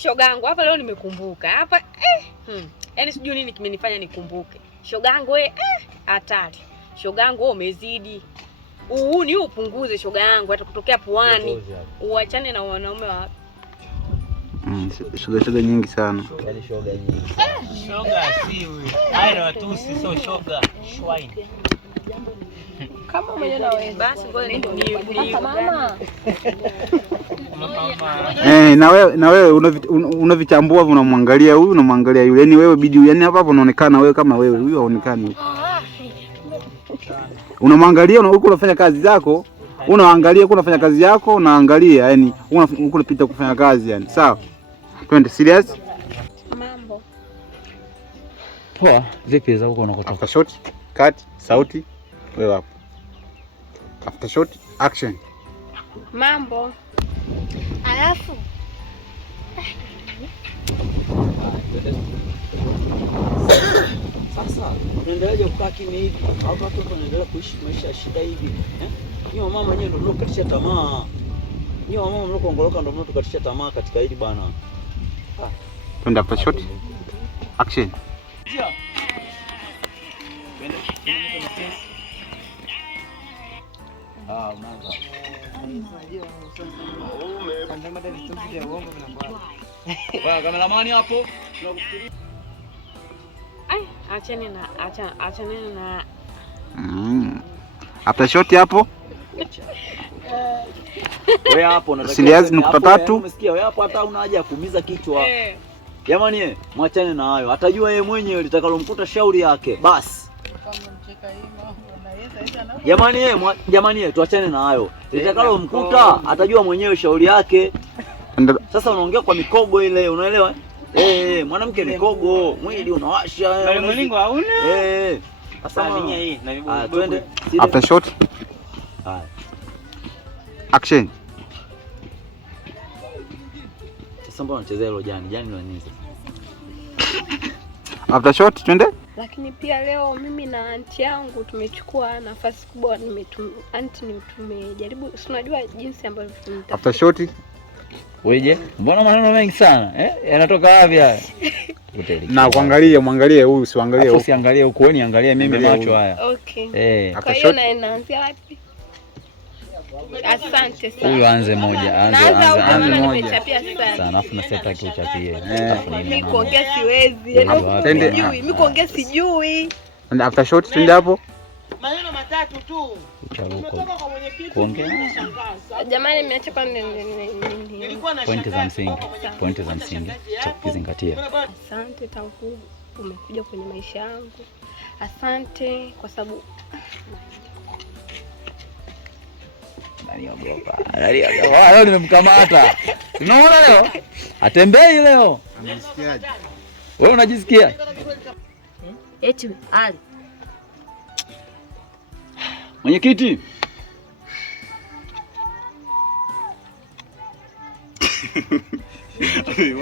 Shogangu hapa leo nimekumbuka. Hapa Yaani sijui nini kimenifanya nikumbuke. Shogangu hatari. Shogangu wewe umezidi. Ni upunguze shogangu hata kutokea puani. Uachane na wanaume wa shoga nyingi sana. Yaani shoga nyingi. Shoga si wewe. Haya watu sio shoga, swine. Kama mwenye na wewe basi ngoja ni mama. Na wewe unavichambua unamwangalia huyu unamwangalia yule. Yaani wewe bidi yaani hapa unaonekana wewe kama wewe huyu haonekani. Unamwangalia huko unafanya kazi zako, unaangalia huko unafanya kazi yako, unaangalia yaani huko unapita kufanya kazi yani. Sawa? Twende serious? Mambo. Poa, vipi za huko unakotoka? After shot, cut, sauti, wewe hapo. After shot, action. Mambo. Alafu sasa unaendeleaje kukaa kimya hivi? Hapa watu wanaendelea kuishi maisha ya shida hivi. Nyinyi mama wenyewe ndio mnaokatisha tamaa. Nyinyi mama mnaoongoloka ndio mnaotukatisha tamaa katika hili bana. Twende after shot. Action. Unaanza. Wewe kameramani hapo. Tunakufikiria. Achane na After shot hapo. Wewe hapo unataka serious nukta 3. Umesikia wewe hapo hata una haja ya kuumiza kichwa. Jamani mwachane na hayo. Atajua yeye mwenyewe litakalomkuta shauri yake. Basi. Jamani tuachane na hayo. Litakalomkuta atajua mwenyewe shauri yake. Sasa unaongea kwa mikogo ile, unaelewa? Mwanamke mikogo, mwili unawasha. Bali mlingo hauna? Sasa vinya hii na vibu. Twende. After shot. Action. Sasa mbona unachezea hilo jani la nini sasa? After shot twende. Lakini pia leo mimi na aunti yangu tumechukua nafasi kubwa, tumejaribu, si unajua jinsi ambavyo tunataka. After shot. Weje? Mbona maneno mengi sana? Yanatoka wapi haya? Na mwangalie huyu usiangalie huko. Usiangalie huko, wewe niangalie mimi macho haya. Okay. Kwa hiyo naanzia wapi? Asante sana. Huyu anze moja, anze moja. Sana afu na sasa tuchapie. Mimi kuongea siwezi. Mimi kuongea sijui. And after shot twende hapo. Maneno matatu tu. Kutoka kwa mwenyekiti. Kuongea. Jamani nimeacha kwa pointi za msingi. Kuzingatia. Asante tangu umekuja kwenye maisha yangu. Asante kwa sababu leo nimemkamata. Unaona leo? Atembei leo. Unajisikiaje? Wewe unajisikia? Eti Ali. Mwenyekiti.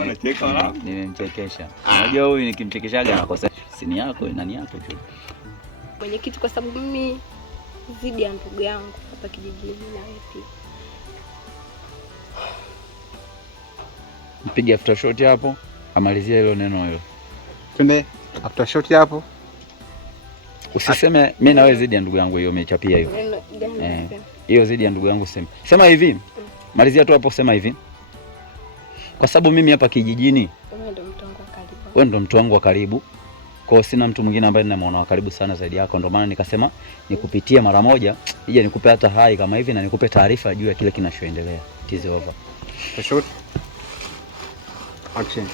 Unacheka wala? Nimemchekesha. Unajua huyu nikimchekeshaga anakosa. Sini yako nani yako tu. Mwenyekiti kwa sababu mimi zidi ya ndugu yangu hapa kijijini na wewe pia. Mpige after shot hapo, amalizie hilo neno hilo. Twende after shot hapo. Usiseme mimi na wewe zidi ya ndugu yangu, hiyo umechapia hiyo. Hiyo zidi ya ndugu yangu sema. Sema hivi. Malizia tu hapo, sema hivi. Kwa sababu mimi hapa kijijini wewe ndo mtu wangu wa karibu. Kwa sina mtu mwingine ambaye ninamuona wa karibu sana zaidi yako, ndio maana nikasema nikupitie mara moja ije nikupe hata hai kama hivi na nikupe taarifa juu ya kile kinachoendelea. It is over. Shot. Action.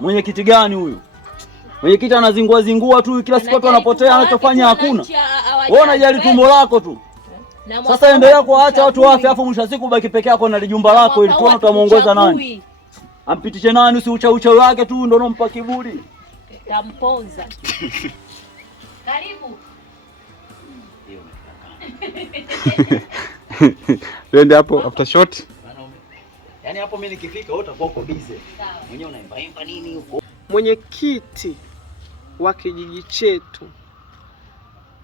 Mwenyekiti gani huyu? Mwenyekiti anazingua tu kila siku watu wanapotea, anachofanya hakuna. Wewe unajali tumbo lako tu. Sasa endelea kuacha watu wafe afu mwisho siku baki peke yako na jumba lako ili tuone utamuongoza nani. Ampitishe nani usiucha wake tu ndio unompa kiburi. Tamponza. Karibu. Twende hapo after shot. Yaani hapo mimi nikifika wewe utakuwa uko busy. Mwenyewe unaimba nini huko? Mwenyekiti wa kijiji chetu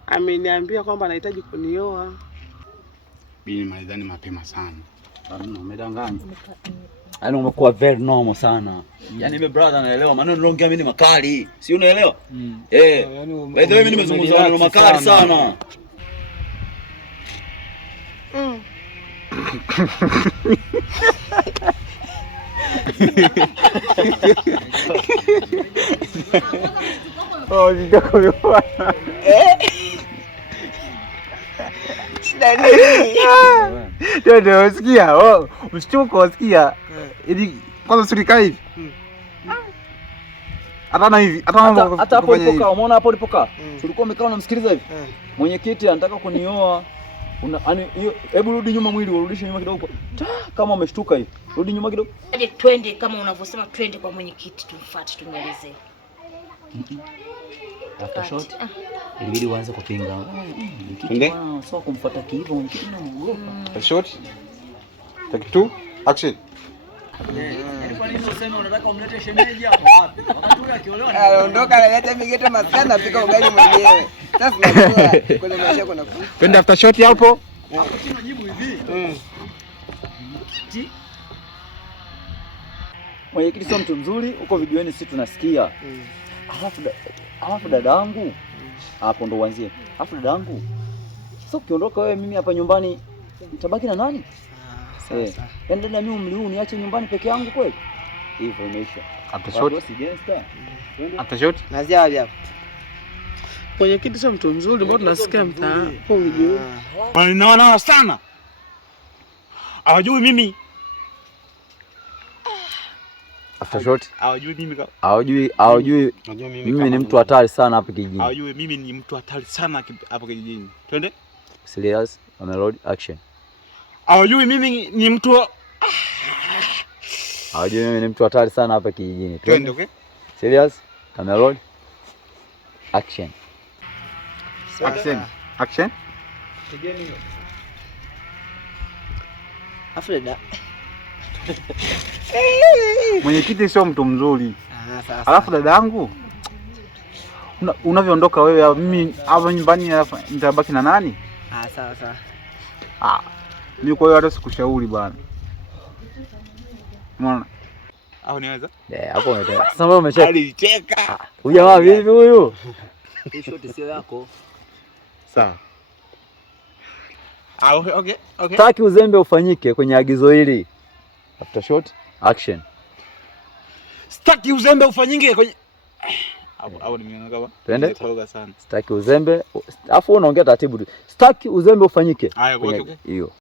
ameniambia kwamba anahitaji kunioa. Bini maidhani mapema sana. Umedanganya. Yaani umekuwa very normal sana. Yaani mimi brother naelewa maneno unaongea mimi ni makali. Si unaelewa? By the way mimi nimezungumza maneno makali sana. Oh, ndio. Ndio usikia. Oh, mshtuko usikia. Ili kwanza surikaa hivi. Hata na hivi, hata hapo ulipokaa, umeona hapo ulipokaa? Tulikuwa umekaa unamsikiliza hivi. Mwenyekiti anataka kunioa. Yaani hebu rudi nyuma mwili, urudishe nyuma kidogo. Kama umeshtuka hivi. Rudi nyuma kidogo. Aje twende kama unavyosema twende kwa mwenyekiti tumfuate tumuelezee. After shot. Ilibidi uanze kupinga. Mwenyekiti bwana sio kumfuata hivyo, mwenyekiti anaogopa. After shot. Take 2. Action. Yaani kwa nini unasema unataka umlete shemeji hapo wapi? Wakati huyo akiolewa anaondoka analeta migeto maskani napika ugali mwenyewe. Sasa unajua kule maisha kuna twende after shot hapo. Hapo chini jibu hivi. Mwenyekiti sio mtu mzuri, uko videoeni sisi tunasikia. Alafu dadangu hapo ndo uanzie. Alafu dadangu sasa ukiondoka wewe mimi hapa nyumbani nitabaki na nani? Sasa. Yaani dada mimi umri huu niache nyumbani peke yangu kweli? Hivyo imeisha. After shot. After shot. nazia hapo. Mwenyekiti sio mtu mzuri, mbona tunasikia mtaani. Wanaona sana. Hawajui mimi. After shot. Hawajui mimi ni mtu hatari sana hapa kijijini. Hawajui mimi ni mtu hatari sana hapa kijijini. Twende. Serious, on the road, action. Hawajui mimi ni mtu Hawajui mimi ni mtu hatari sana hapa kijijini. Twende, okay? Serious, camera roll. Action. Action. Pigeni hiyo. Afrida. Mwenyekiti sio mtu mzuri. Sasa. Alafu dadangu unavyoondoka wewe mimi hapa nyumbani nitabaki na nani? Sawa. Mimi kwa hiyo hata sikushauri bwana. Umeona? Au niweza? Hapo umeteka. Sasa wewe umecheka. Alicheka. Huyu jamaa vipi huyu? Hii shot sio yako. Sawa. Okay. Sitaki uzembe ufanyike kwenye agizo hili. After shot, action. Sitaki uzembe ufanyike kwenye au nimeona kama. Twende. Sitaki uzembe. Afu unaongea taratibu tu. Sitaki uzembe ufanyike. Okay. Hiyo.